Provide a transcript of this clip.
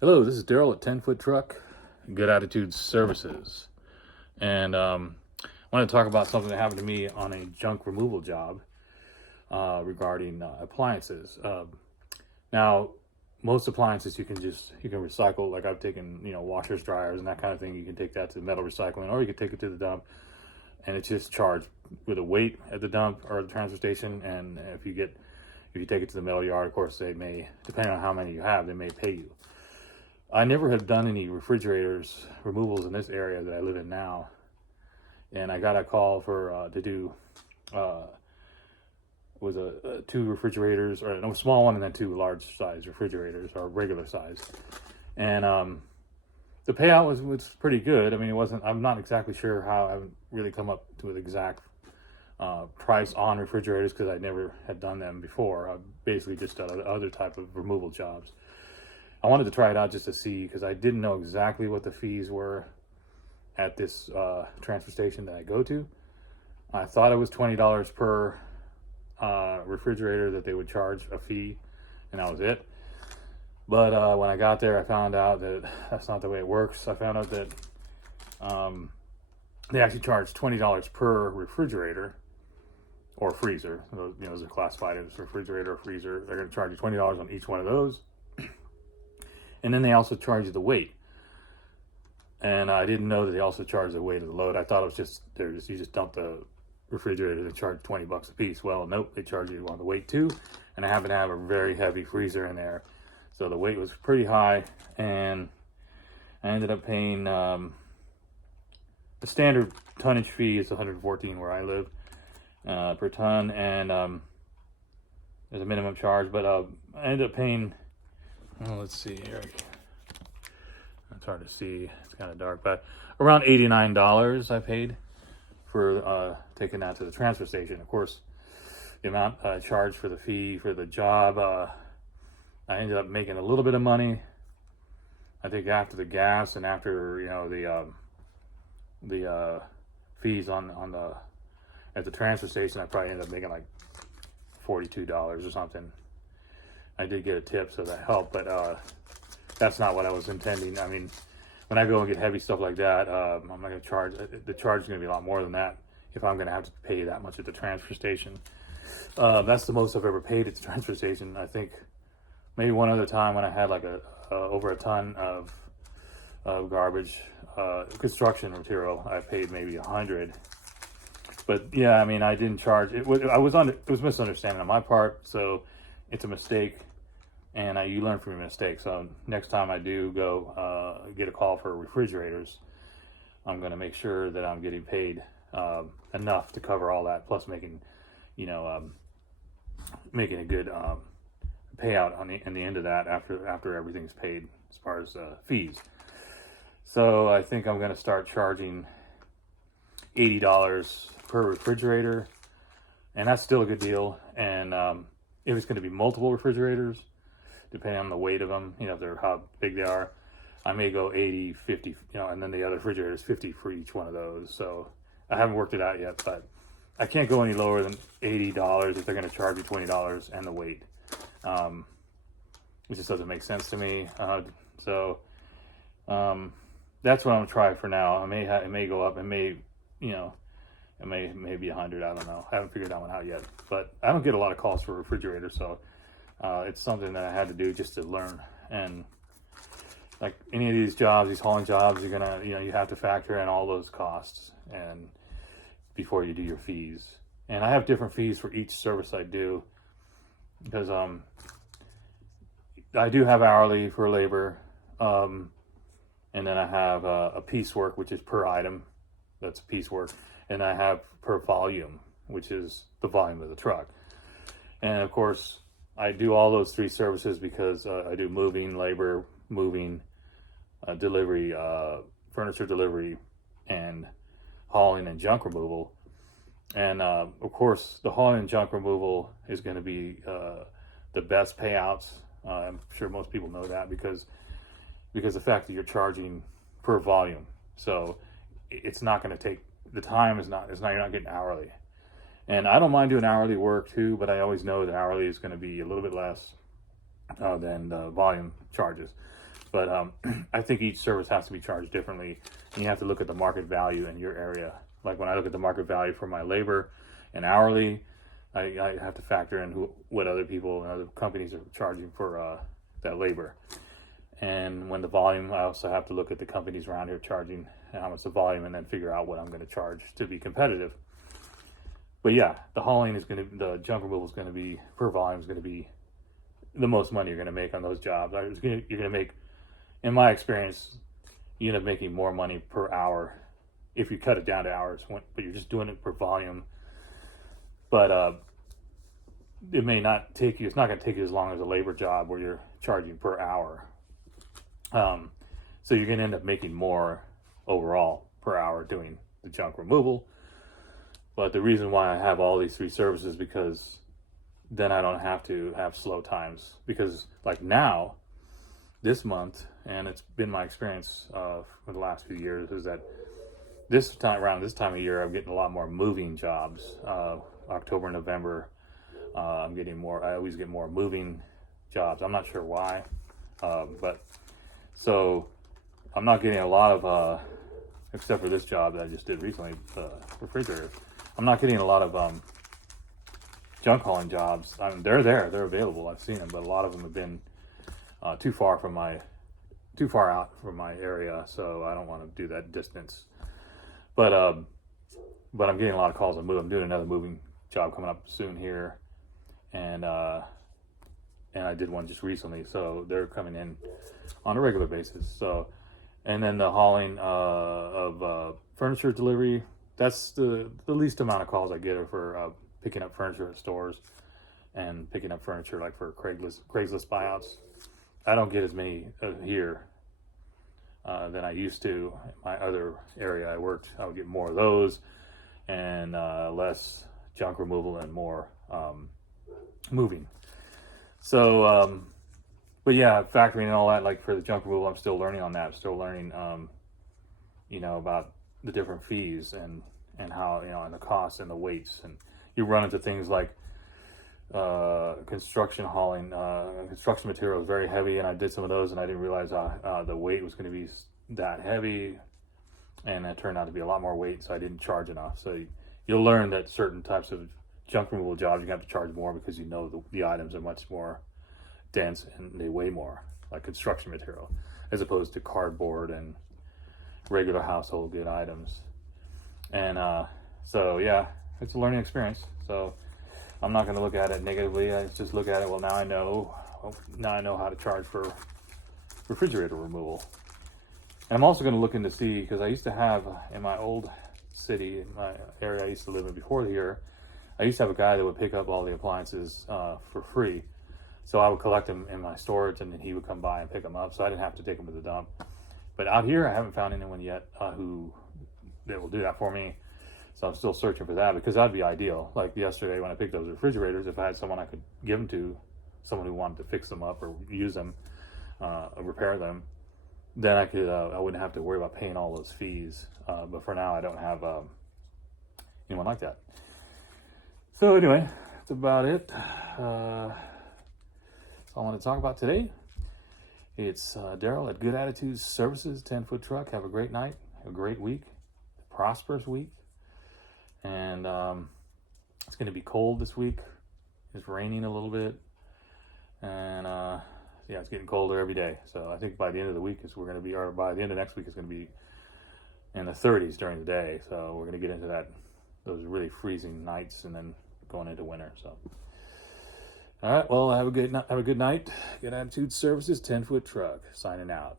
Hello, this is Daryl at 10 Foot Truck, Good Attitude Services. And I want to talk about something that happened to me on a junk removal job regarding appliances. Now, most appliances you can recycle. Like I've taken, washers, dryers, and that kind of thing. You can take that to metal recycling, or you can take it to the dump, and it's just charged with a weight at the dump or the transfer station. And if you take it to the metal yard, of course, they may, depending on how many you have, they may pay you. I never have done any refrigerators removals in this area that I live in now, and I got a call for to do was a two refrigerators, or a small one and then two large size refrigerators, or regular size, and the payout was pretty good. I mean, it wasn't. I'm not exactly sure how. I haven't really come up to an exact price on refrigerators because I never had done them before. I've basically just done other type of removal jobs. I wanted to try it out just to see, because I didn't know exactly what the fees were at this transfer station that I go to. I thought it was $20 per refrigerator that they would charge a fee, and that was it. But when I got there, I found out that that's not the way it works. I found out that they actually charge $20 per refrigerator or freezer. Those are classified as refrigerator or freezer. They're going to charge you $20 on each one of those. And then they also charge you the weight. And I didn't know that they also charge the weight of the load. I thought it was just you just dump the refrigerator and charge $20 a piece. Well, nope, they charge you on the weight too. And I happen to have a very heavy freezer in there, so the weight was pretty high, and I ended up paying the standard tonnage fee is $114 where I live per ton, and there's a minimum charge. But I ended up paying. Well, let's see here. It's hard to see. It's kind of dark, but around $89 I paid for taking that to the transfer station. Of course, the amount I charged for the fee for the job, I ended up making a little bit of money. I think after the gas and after the fees on the at the transfer station, I probably ended up making like $42 or something. I did get a tip, so that helped, but that's not what I was intending. I mean, when I go and get heavy stuff like that, I'm not going to charge. The charge is going to be a lot more than that if I'm going to have to pay that much at the transfer station. That's the most I've ever paid at the transfer station. I think maybe one other time when I had like over a ton of garbage, construction material, I paid maybe $100. But yeah, I mean, I didn't charge. It was misunderstanding on my part, so it's a mistake. And you learn from your mistakes. So next time I do go get a call for refrigerators, I'm going to make sure that I'm getting paid enough to cover all that, plus making a good payout in the end of that after everything's paid as far as fees. So I think I'm going to start charging $80 per refrigerator, and that's still a good deal. And if it's going to be multiple refrigerators, depending on the weight of them, if they're how big they are, I may go 80, 50, and then the other refrigerator is 50 for each one of those. So I haven't worked it out yet, but I can't go any lower than $80 if they're going to charge me $20 and the weight. It just doesn't make sense to me. So that's what I'm gonna try for now. It may go up. It may, it may be 100. I don't know. I haven't figured that one out yet. But I don't get a lot of calls for refrigerators, so it's something that I had to do just to learn. And like any of these jobs, these hauling jobs, you're gonna, you have to factor in all those costs and before you do your fees. And I have different fees for each service I do, because I do have hourly for labor, and then I have a piecework, which is per item. That's piecework, and I have per volume, which is the volume of the truck. And of course, I do all those three services because I do moving, labor, moving, delivery, furniture delivery, and hauling and junk removal. And of course, the hauling and junk removal is going to be the best payouts. I'm sure most people know that because the fact that you're charging per volume, so it's not going to take the time. You're not getting hourly. And I don't mind doing hourly work too, but I always know that hourly is going to be a little bit less than the volume charges. But I think each service has to be charged differently, and you have to look at the market value in your area. Like when I look at the market value for my labor and hourly, I have to factor in what other people and other companies are charging for that labor. And when the volume, I also have to look at the companies around here charging and how much the volume, and then figure out what I'm going to charge to be competitive. But yeah, the hauling is going to, the junk removal is going to be, per volume is going to be the most money you're going to make on those jobs. You're going to make, in my experience, you end up making more money per hour if you cut it down to hours, but you're just doing it per volume. But it may not take you, it's not going to take you as long as a labor job where you're charging per hour. So you're going to end up making more overall per hour doing the junk removal. But the reason why I have all these 3 services, because then I don't have to have slow times. Because like now, this month, and it's been my experience for the last few years, is that around this time of year, I'm getting a lot more moving jobs. October, November, I'm getting more. I always get more moving jobs. I'm not sure why, but so I'm not getting a lot of, except for this job that I just did recently, refrigerator. I'm not getting a lot of junk hauling jobs. I mean, they're there, they're available. I've seen them, but a lot of them have been too far out from my area, so I don't want to do that distance. But I'm getting a lot of calls on move. I'm doing another moving job coming up soon here, and I did one just recently, so they're coming in on a regular basis. So, and then the hauling of furniture delivery, that's the least amount of calls I get are for picking up furniture at stores and picking up furniture like for Craigslist buyouts. I don't get as many here than I used to. In my other area I worked, I would get more of those, and less junk removal and more moving. So, but yeah, factoring in all that, like for the junk removal, I'm still learning on that. I'm still learning, about the different fees and how, and the costs and the weights. And you run into things like construction hauling. Construction material is very heavy, and I did some of those, and I didn't realize the weight was going to be that heavy, and it turned out to be a lot more weight, so I didn't charge enough. So you'll learn that certain types of junk removal jobs you have to charge more because the items are much more dense and they weigh more, like construction material, as opposed to cardboard and regular household good items. And so yeah, it's a learning experience. So I'm not going to look at it negatively. I just look at it, well, now I know how to charge for refrigerator removal. And I'm also going to look into see, because I used to have in my old city, in my area I used to live in before here, I used to have a guy that would pick up all the appliances for free. So I would collect them in my storage, and then he would come by and pick them up, so I didn't have to take them to the dump. But out here, I haven't found anyone yet who that will do that for me. So I'm still searching for that, because that'd be ideal. Like yesterday when I picked those refrigerators, if I had someone I could give them to, someone who wanted to fix them up or use them, repair them, then I could. I wouldn't have to worry about paying all those fees. But for now, I don't have anyone like that. So anyway, that's about it. That's all I want to talk about today. It's Daryl at Good Attitudes Services, 10-foot truck. Have a great night, a great week, a prosperous week. And it's going to be cold this week. It's raining a little bit. And yeah, it's getting colder every day. So I think by the end of the week, or by the end of next week, it's going to be in the 30s during the day. So we're going to get into those really freezing nights, and then going into winter. So, all right. Well, have a good night. Good Attitude Services, 10-foot truck. Signing out.